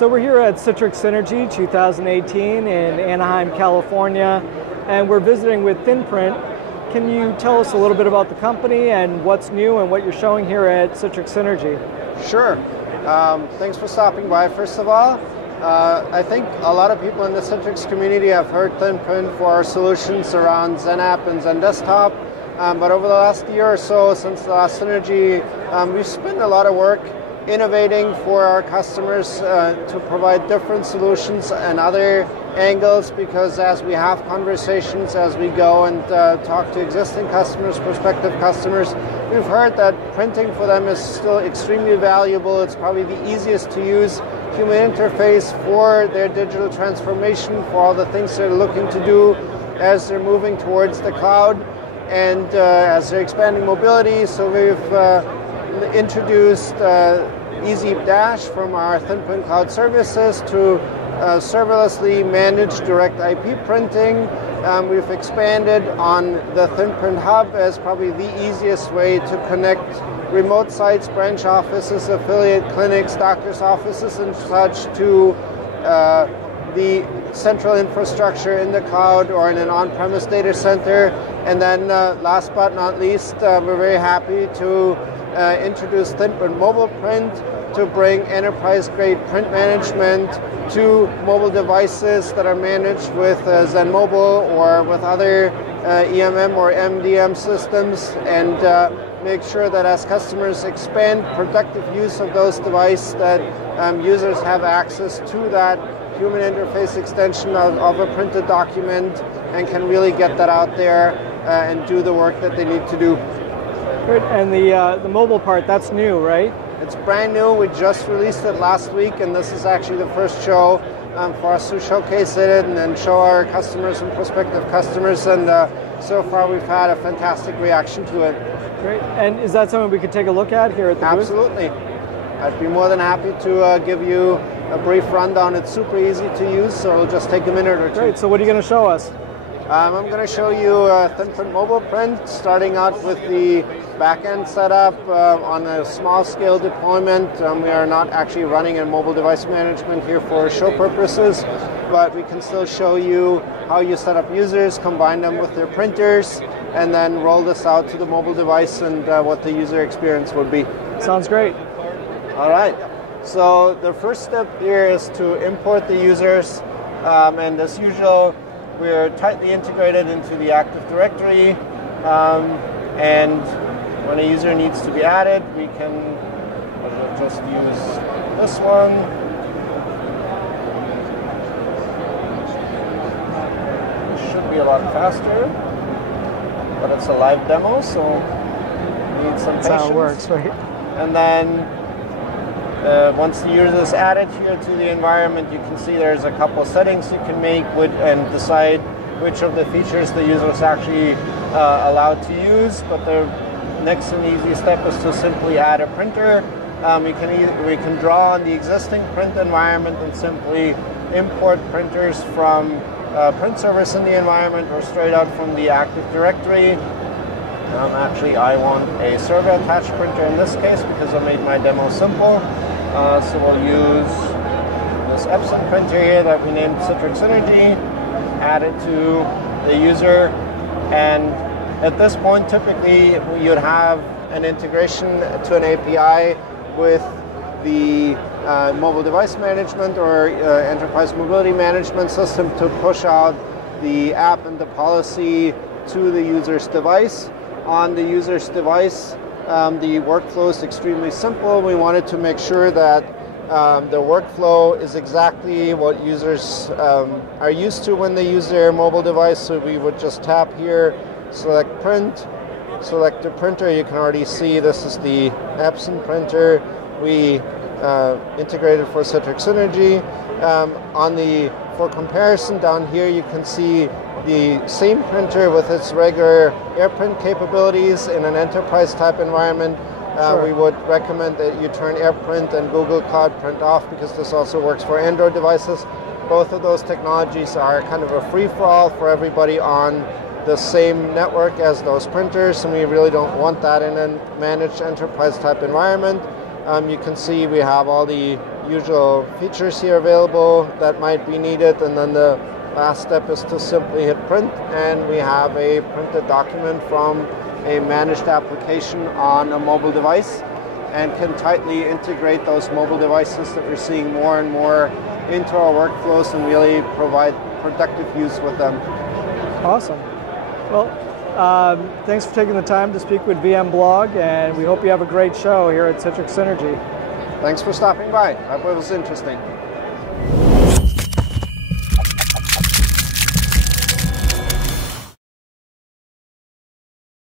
So we're here at Citrix Synergy 2018 in Anaheim, California, and we're visiting with ThinPrint. Can you tell us a little bit about the company and what's new and what you're showing here at Citrix Synergy? Sure. Thanks for stopping by, first of all. I think a lot of people in the Citrix community have heard ThinPrint for our solutions around XenApp and XenDesktop, but over the last year or so, since the last Synergy, we've spent a lot of work innovating for our customers to provide different solutions and other angles, because as we have conversations, as we go and talk to existing customers, prospective customers, we've heard that printing for them is still extremely valuable. It's probably the easiest to use human interface for their digital transformation, for all the things they're looking to do as they're moving towards the cloud and as they're expanding mobility. So we've introduced Easy Dash from our ThinPrint Cloud Services to serverlessly managed direct IP printing. We've expanded on the ThinPrint Hub as probably the easiest way to connect remote sites, branch offices, affiliate clinics, doctors' offices and such to the central infrastructure in the cloud or in an on-premise data center. And then last but not least, we're very happy to introduce ThinPrint Mobile Print to bring enterprise-grade print management to mobile devices that are managed with Zen Mobile or with other EMM or MDM systems, and make sure that as customers expand productive use of those devices, that users have access to that human interface extension of a printed document and can really get that out there and do the work that they need to do. Good. And the mobile part, that's new, right? It's brand new. We just released it last week, and this is actually the first show for us to showcase it and then show our customers and prospective customers. And so far, we've had a fantastic reaction to it. Great. And is that something we could take a look at here at the booth? Absolutely. I'd be more than happy to give you a brief rundown. It's super easy to use, so it'll just take a minute or two. Great. So what are you going to show us? I'm going to show you ThinPrint Mobile Print, starting out with the backend setup on a small-scale deployment. We are not actually running a mobile device management here for show purposes, but we can still show you how you set up users, combine them with their printers, and then roll this out to the mobile device and what the user experience would be. Sounds great. All right. So the first step here is to import the users, and as usual, we're tightly integrated into the Active Directory, and when a user needs to be added, we can just use this one. It should be a lot faster, but it's a live demo, so we need some patience. That's how it works, right? And then once the user is added here to the environment, you can see there's a couple settings you can make and decide which of the features the user is actually allowed to use. But the next and easy step is to simply add a printer. We can draw on the existing print environment and simply import printers from print servers in the environment or straight out from the Active Directory. Actually, I want a server-attached printer in this case because I made my demo simple. So we'll use this Epson printer here that we named Citrix Synergy, add it to the user, and at this point, typically, you'd have an integration to an API with the mobile device management or enterprise mobility management system to push out the app and the policy to the user's device. On the user's device, the workflow is extremely simple. We wanted to make sure that the workflow is exactly what users are used to when they use their mobile device. So we would just tap here, select print, select the printer. You can already see this is the Epson printer we integrated for Citrix Synergy. For comparison, down here you can see the same printer with its regular AirPrint capabilities in an enterprise type environment. Sure. We would recommend that you turn AirPrint and Google Cloud Print off because this also works for Android devices. Both of those technologies are kind of a free-for-all for everybody on the same network as those printers, and we really don't want that in a managed enterprise type environment. You can see we have all the usual features here available that might be needed, and then the last step is to simply hit print, and we have a printed document from a managed application on a mobile device, and can tightly integrate those mobile devices that we're seeing more and more into our workflows and really provide productive use with them. Awesome. Well, thanks for taking the time to speak with VMblog, and we hope you have a great show here at Citrix Synergy. Thanks for stopping by. I hope it was interesting.